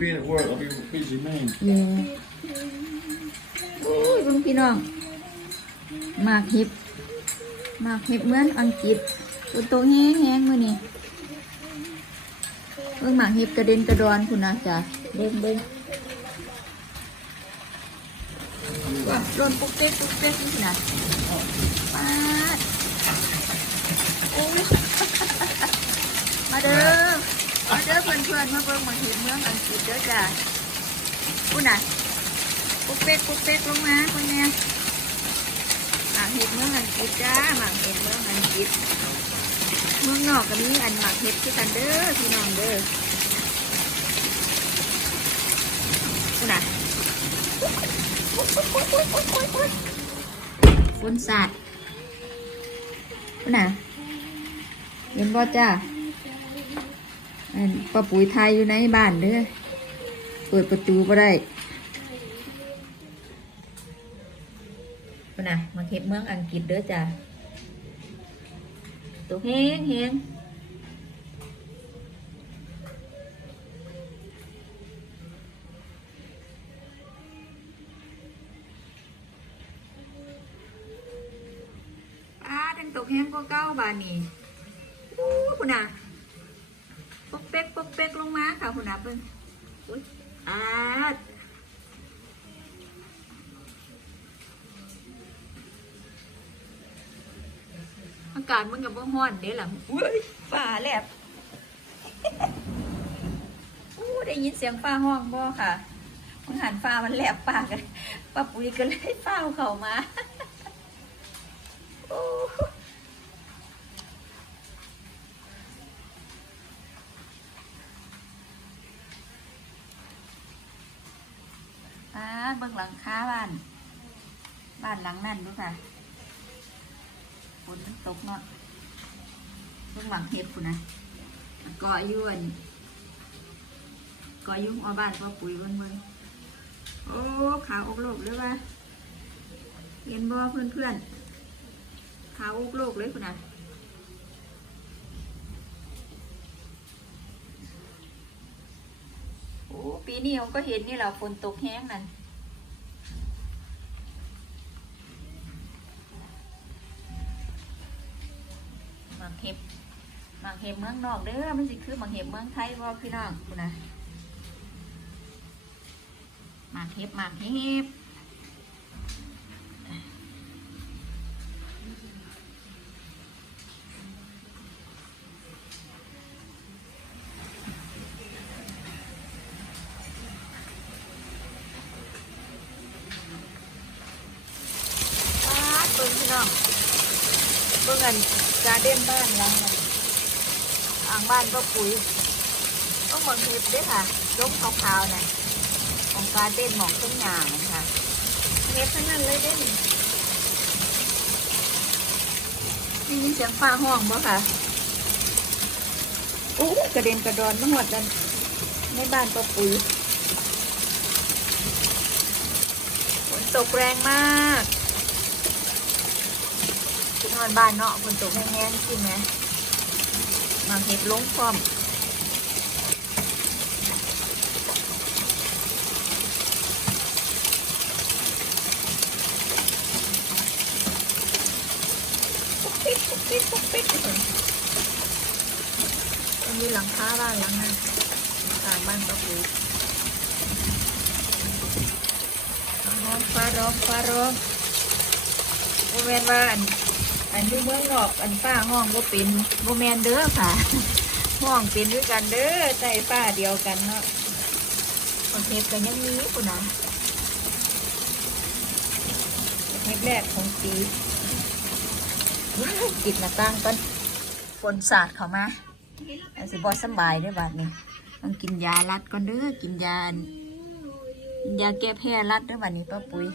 busy man. เย่โอ้ยเบิ่งพี่น้องหมากเห็บหมากเห็บเหมือนอังกฤษตัวโตแห้งแห้งมือนี่เบิ่งหมากเห็บกระเด็นกระดอนคุณนะจ้ะเบิ่งเบิ่งว่าโดนปุ๊กเป๊กปุ๊กเป๊กนี่นะป้าดโอ้ย มาเด้อ พื่อนมาเบิ่งมาเห็บเมืองอังกฤษเด้อจ้ะคุณน่ะปุ๊กเป๊กปุ๊กเป๊กลงมาคนเนี้ยหมากเห็ดเมืองอังกฤษจ้าหมากเห็ดเมืองอังกฤษเมืองนอกก็มีอันหมากเห็ดคือกันเด้อพี่น้องเด้อคุณน่ะฝนสาดคุณน่ะเห็นบ่จ้า ป้าปุ๋ยไทยอยู่ในบ้านเด้อเปิดประตูบ่ได้พุ่นน่ะมาเก็บเมืองอังกฤษเด้อจ้ะตัวเฮงเฮงป้าดังตกแห้งก็เก้าบาทนี่อู้พุ่นน่ะปก เป๊กปกเป๊กลงมาค่ะพุ่นน่ะเพิ่งอุ้ยอ่าอากาศมันกับบ่ฮ้อนเด้ล่ะเว้ยฟ้าแลบอู้ได้ยินเสียงฟ้าห้องบ่ค่ะมันหันฟ้ามันแลบปากกันป้าปุ๋ยก็เลยฟ้าวเข้ามาโอ้ เบิ่งหลังคาบ้าน บ้านหลังนั่นดูค่ะฝนมันตกเนาะเพิ่งหวังเห็บคุณนะก่ออายุอันก่ออายุมาบ้านพ่อปุ๋ยเบิ่งเบิ่งโอ้ขาวอกโลกเลยว่าเห็นบ่เพื่อนเพื่อนขาวอกโลกเลยคุณนะโอ้ปีนี้ผมก็เห็นนี่แหละฝนตกแห้งนั่น กเห็บหมากเห็บเมืองนอกเด้อมันสิคือหมากเห็บเมืองไทยบ่าพี่น้องคุณนะหมากเห็บหมากเห็บป๊าดเบิ่งพี่น้อง เบิ่งอันการเด่นบ้านหลังนั้นอ่างบ้านก็ปุ๋ยต้องมองเห็บด้วยค่ะร่มขาวๆน่ะของการเด่นหมองต้นหญ้านะคะเห็บทั้งนั้นเลยเด่นได้ยินเสียงฟ้าห้องบ่ค่ะโอ้กระเด็นกระดอนมาหมดเลยในบ้านก็ปุ๋ยฝนตกแรงมาก ที่นอนบ้านเนาะฝนตกแห้งๆกินไหมมาเห็ดลงพร้อมปิ๊กปิ๊กปิ๊กอันนี้หลังคาบ้านหลังนั้นตางบ้านก็ปูร้องฟ้าร้องฟ้าร้องโมเมนว่าน อันอันที่เมืองนอกอันป้าห้องก็เป็นโมแมนเด้อค่ะ ห้องเป็นด้วยกันเด้อใจป้าเดียวกันเนาะประเทศกันยังมีคุณนะประเทศแรกของปีกินหน้าตั้งก่อนฝนสาดเข้ามาอันสิบอสบายด้วยบาดนี้ต้องกินยารัดก่อนเด้อกินยากินยาแก้แพ้รัดด้อบาดนี้ป้าปุ๋ย